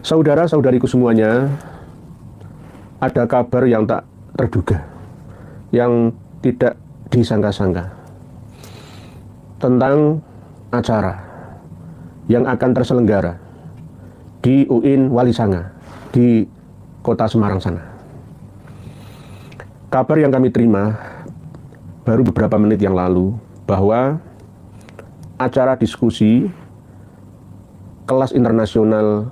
Saudara-saudariku semuanya, ada kabar yang tak terduga, yang tidak disangka-sangka, tentang acara yang akan terselenggara di UIN Wali Sanga, di kota Semarang sana. Kabar yang kami terima baru beberapa menit yang lalu, bahwa acara diskusi kelas internasional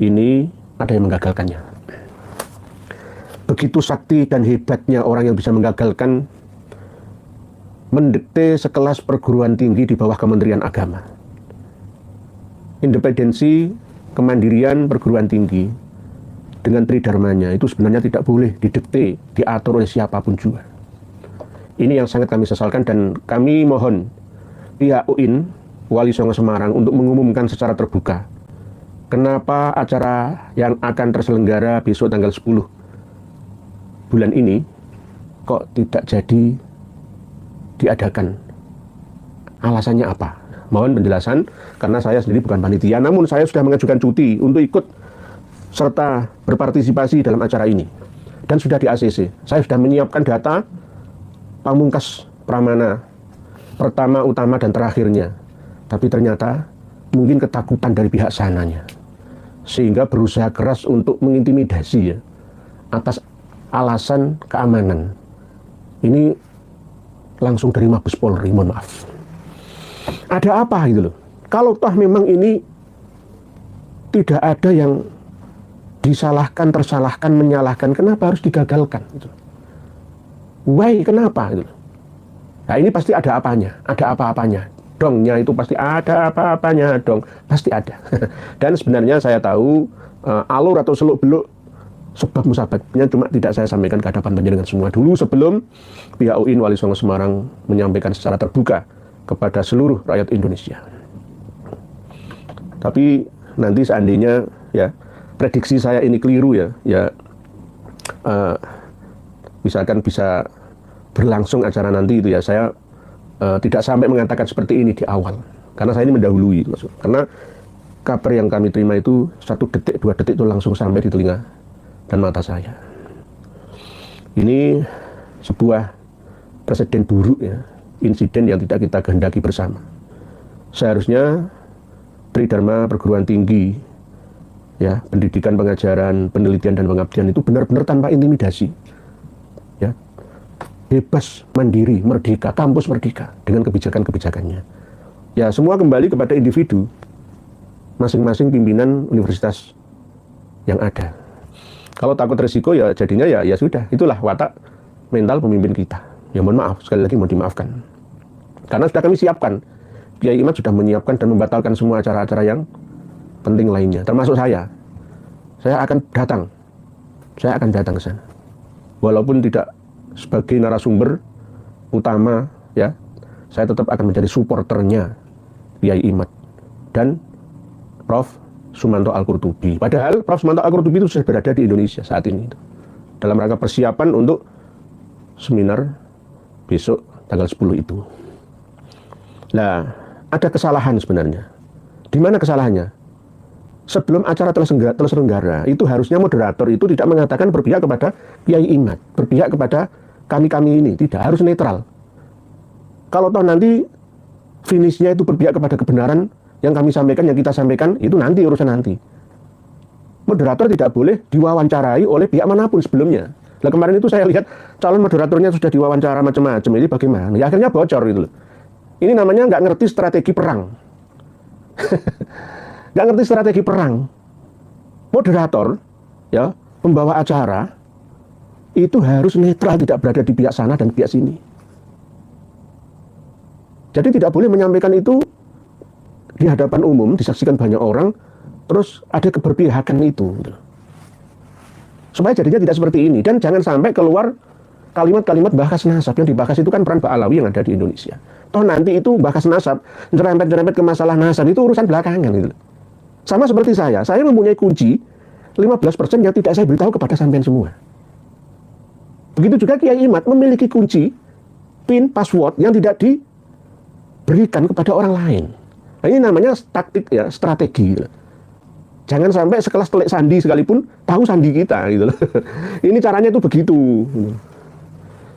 ini ada yang menggagalkannya. Begitu sakti dan hebatnya orang yang bisa menggagalkan mendikte sekelas perguruan tinggi di bawah Kementerian Agama. Independensi, kemandirian perguruan tinggi dengan tridharmanya itu sebenarnya tidak boleh didikte, diatur oleh siapapun juga. Ini yang sangat kami sesalkan, dan kami mohon pihak UIN Wali Songo Semarang untuk mengumumkan secara terbuka kenapa acara yang akan terselenggara besok tanggal 10 bulan ini kok tidak jadi diadakan. Alasannya apa? Mohon penjelasan, karena saya sendiri bukan panitia, namun saya sudah mengajukan cuti untuk ikut serta berpartisipasi dalam acara ini, dan sudah di ACC. Saya sudah menyiapkan data pamungkas pramana, pertama, utama, dan terakhirnya. Tapi ternyata mungkin ketakutan dari pihak sananya, sehingga berusaha keras untuk mengintimidasi ya, atas alasan keamanan. Ini langsung dari Mabes Polri, mohon maaf. Ada apa gitu loh? Kalau toh memang ini tidak ada yang disalahkan, tersalahkan, menyalahkan, kenapa harus digagalkan? Gitu. Why? Kenapa? Gitu. Nah ini pasti ada apanya, ada apa-apanya. Dongnya itu pasti ada apa-apanya, dong. Pasti ada. Dan sebenarnya saya tahu alur atau seluk-beluk sebab musababnya cuma tidak saya sampaikan ke hadapan panjenengan semua dulu sebelum pihak UIN Wali Songo Semarang menyampaikan secara terbuka kepada seluruh rakyat Indonesia. Tapi nanti seandainya ya prediksi saya ini keliru misalkan bisa berlangsung acara nanti itu ya, saya tidak sampai mengatakan seperti ini di awal, karena saya ini mendahului. Karena kabar yang kami terima itu 1 detik, 2 detik itu langsung sampai di telinga dan mata saya. Ini sebuah presiden buruk ya, insiden yang tidak kita kehendaki bersama. Seharusnya tridharma perguruan tinggi ya, pendidikan, pengajaran, penelitian, dan pengabdian itu benar-benar tanpa intimidasi ya, bebas, mandiri, merdeka, kampus merdeka dengan kebijakan-kebijakannya ya, semua kembali kepada individu masing-masing pimpinan universitas yang ada. Kalau takut resiko ya jadinya ya sudah, itulah watak mental pemimpin kita. Ya mohon maaf, sekali lagi mohon dimaafkan. Karena sudah kami siapkan, Kiai Imad sudah menyiapkan dan membatalkan semua acara-acara yang penting lainnya, termasuk saya. Saya akan datang ke sana. Walaupun tidak sebagai narasumber utama ya, saya tetap akan menjadi supporternya Kiai Imad dan Prof Sumanto Al-Qurtubi. Padahal Prof Sumanto Al-Qurtubi itu sudah berada di Indonesia saat ini dalam rangka persiapan untuk seminar besok tanggal 10 itu. Nah, ada kesalahan sebenarnya. Di mana kesalahannya? Sebelum acara terselenggara, itu harusnya moderator itu tidak mengatakan berpihak kepada Kiai Imad, berpihak kepada kami-kami ini, tidak, harus netral. Kalau toh nanti finishnya itu berpihak kepada kebenaran yang kami sampaikan, yang kita sampaikan, itu nanti urusan nanti. Moderator tidak boleh diwawancarai oleh pihak manapun sebelumnya. Nah kemarin itu saya lihat calon moderatornya sudah diwawancara macam-macam, ini bagaimana? Ya akhirnya bocor gitu loh. Ini namanya nggak ngerti strategi perang. Nggak ngerti strategi perang. Moderator, ya, pembawa acara, itu harus netral, tidak berada di pihak sana dan pihak sini. Jadi tidak boleh menyampaikan itu di hadapan umum, disaksikan banyak orang, terus ada keberpihakan itu. Supaya jadinya tidak seperti ini. Dan jangan sampai keluar kalimat-kalimat bahas nasab. Yang dibahas itu kan peran Pak Alawi yang ada di Indonesia. Toh nanti itu bahas nasab, nyerempet-nyerempet ke masalah nasab, itu urusan belakangan gitu. Sama seperti saya mempunyai kunci 15% yang tidak saya beritahu kepada sampean semua. Begitu juga Kiai Imad memiliki kunci, PIN, password yang tidak diberikan kepada orang lain. Nah, ini namanya taktik ya, strategi. Jangan sampai sekelas Telik Sandi sekalipun tahu sandi kita gitu loh. Ini caranya itu begitu.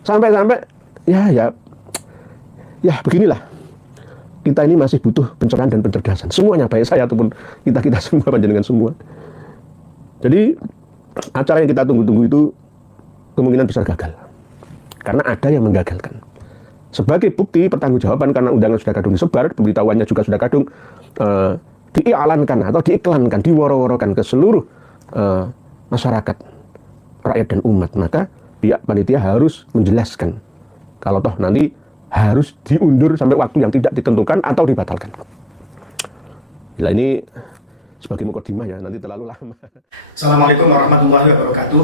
Sampai-sampai ya beginilah. Kita ini masih butuh pencerahan dan pencerdasan. Semuanya, baik saya ataupun kita semua, panjenengan semua. Jadi acara yang kita tunggu-tunggu itu kemungkinan besar gagal. Karena ada yang menggagalkan. Sebagai bukti pertanggungjawaban karena undangan sudah kadung disebar, pemberitahuannya juga sudah kadung diiklankan atau diiklankan, diworo-worokan ke seluruh masyarakat, rakyat dan umat, maka pihak panitia harus menjelaskan kalau toh nanti harus diundur sampai waktu yang tidak ditentukan atau dibatalkan. Bila ini sebagai mukadimah ya, nanti terlalu lama. Assalamualaikum warahmatullahi wabarakatuh.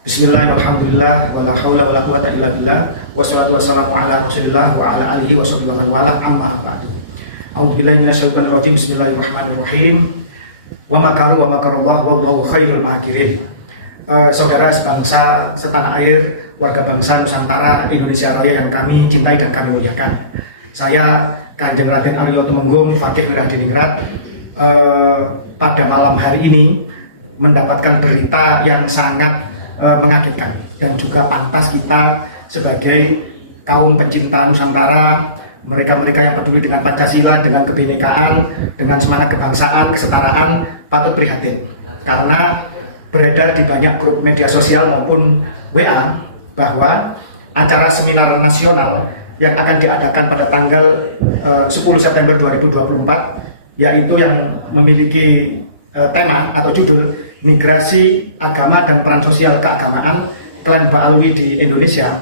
Bismillahirrahmanirrahim. Wala haula wala quwwata illa billah. Wassalatu wassalamu ala Rasulillah wa ala alihi washabihi wa wala amma ba'du. A'udzubillahi minasyaitonir rajim. Bismillahirrahmanirrahim. Wa makaru wa makarallahu wallahu khairul makirin. Saudara sebangsa, setanah air, warga bangsa Nusantara Indonesia Raya yang kami cintai dan kami muliakan. Saya Kanjeng Raden Aryo Tumenggung, Fakih Wiradiningrat, pada malam hari ini mendapatkan berita yang sangat mengagetkan dan juga pantas kita sebagai kaum pencinta Nusantara, mereka-mereka yang peduli dengan Pancasila, dengan kebinekaan, dengan semangat kebangsaan, kesetaraan, patut prihatin karena beredar di banyak grup media sosial maupun WA bahwa acara seminar nasional yang akan diadakan pada tanggal 10 September 2024, yaitu yang memiliki tema atau judul Migrasi Agama dan Peran Sosial Keagamaan Klan Ba'alwi di Indonesia,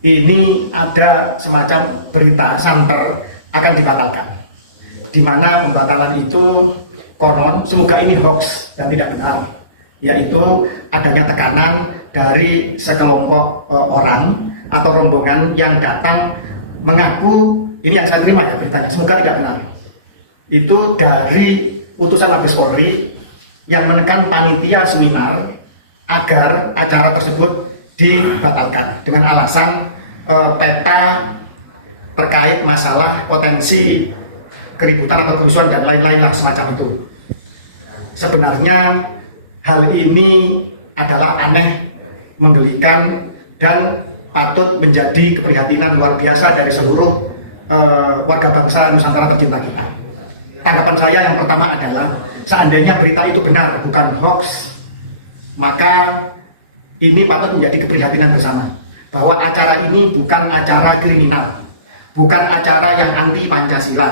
ini ada semacam berita santer akan dibatalkan, di mana pembatalan itu konon, semoga ini hoax dan tidak benar, yaitu adanya tekanan dari sekelompok orang atau rombongan yang datang mengaku, ini yang saya terima ya beritanya, semoga tidak benar, itu dari utusan Mabes Polri yang menekan panitia seminar agar acara tersebut dibatalkan dengan alasan peta terkait masalah potensi keributan atau kerusuhan dan lain-lain lah semacam itu. Sebenarnya hal ini adalah aneh, menggelikan, dan patut menjadi keprihatinan luar biasa dari seluruh warga bangsa Nusantara tercinta kita. Tanggapan saya yang pertama adalah, seandainya berita itu benar, bukan hoax, maka ini patut menjadi keprihatinan bersama bahwa acara ini bukan acara kriminal, bukan acara yang anti Pancasila,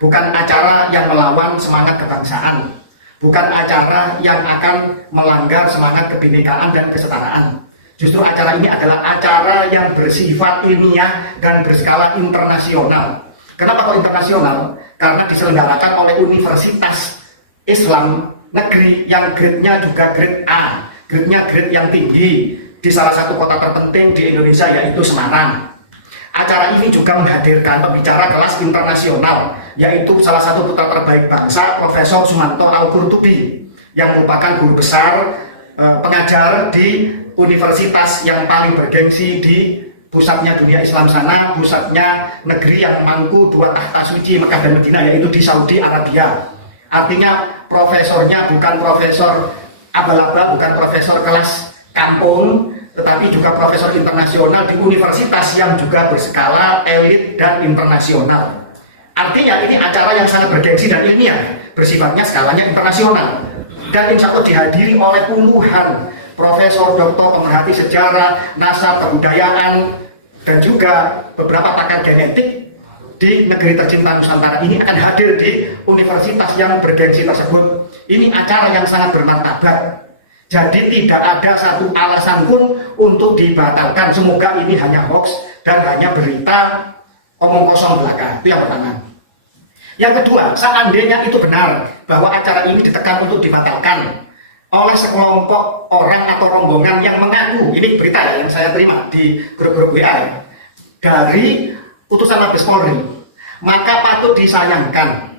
bukan acara yang melawan semangat kebangsaan, bukan acara yang akan melanggar semangat kebinekaan dan kesetaraan. Justru acara ini adalah acara yang bersifat ilmiah dan berskala internasional. Kenapa kok internasional? Karena diselenggarakan oleh Universitas Islam Negeri yang grade-nya juga grade A, grade-nya grade yang tinggi di salah satu kota terpenting di Indonesia, yaitu Semarang. Acara ini juga menghadirkan pembicara kelas internasional, yaitu salah satu putra terbaik bangsa, Profesor Sumanto Al-Qurtubi, yang merupakan guru besar pengajar di universitas yang paling bergengsi di pusatnya dunia Islam sana, pusatnya negeri yang mangku dua tahta suci Mekah dan Madinah, yaitu di Saudi Arabia. Artinya profesornya bukan profesor abal-abal, bukan profesor kelas kampung, tetapi juga profesor internasional di universitas yang juga berskala elit dan internasional. Artinya ini acara yang sangat bergengsi dan ilmiah, bersifatnya skalanya internasional, dan insya Allah dihadiri oleh puluhan profesor, doktor, pemerhati sejarah, nasab, kebudayaan, dan juga beberapa pakar genetik di negeri tercinta Nusantara ini akan hadir di universitas yang bergengsi tersebut. Ini acara yang sangat bermartabat. Jadi tidak ada satu alasan pun untuk dibatalkan. Semoga ini hanya hoax dan hanya berita omong kosong belaka. Itu yang pertama. Yang kedua, seandainya itu benar bahwa acara ini ditekan untuk dibatalkan oleh sekelompok orang atau rombongan yang mengaku, ini berita yang saya terima di grup-grup WA dari utusan Mabes Polri, maka patut disayangkan,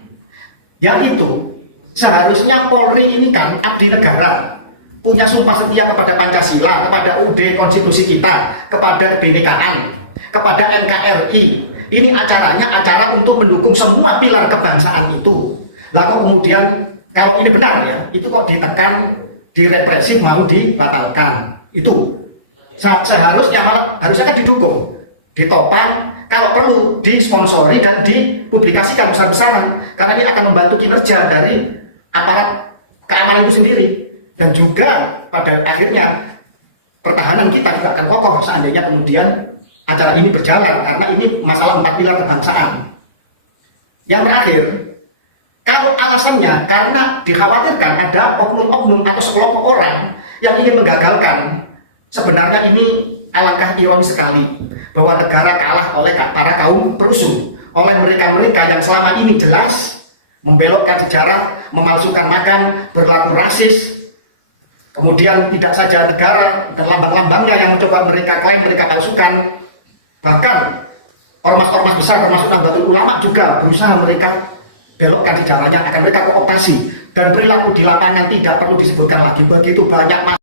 yaitu seharusnya Polri ini kan abdi negara, punya sumpah setia kepada Pancasila, kepada UUD konstitusi kita, kepada kebinekaan, kepada NKRI. Ini acaranya acara untuk mendukung semua pilar kebangsaan itu. Lalu kemudian Kalau ini benar ya, itu kok ditekan, direpresif, mau dibatalkan. Itu seharusnya malah harusnya kan didukung, ditopang, kalau perlu disponsori dan dipublikasikan besar-besaran, karena ini akan membantu kinerja dari aparat keamanan itu sendiri, dan juga pada akhirnya pertahanan kita juga akan kokoh seandainya kemudian acara ini berjalan, karena ini masalah 4 pilar kebangsaan. Yang terakhir, kalau alasannya karena dikhawatirkan ada oknum-oknum atau sekelompok orang yang ingin menggagalkan, sebenarnya ini alangkah ironis sekali bahwa negara kalah oleh para kaum perusuh, oleh mereka-mereka yang selama ini jelas membelokkan sejarah, memalsukan makam, berlaku rasis. Kemudian tidak saja negara dan lambang-lambangnya yang mencoba mereka klaim, mereka palsukan, bahkan ormas-ormas besar termasuk Nahdlatul Ulama juga berusaha mereka belokkan sejarahnya, akan mereka kooptasi, dan perilaku di lapangan tidak perlu disebutkan lagi, begitu banyak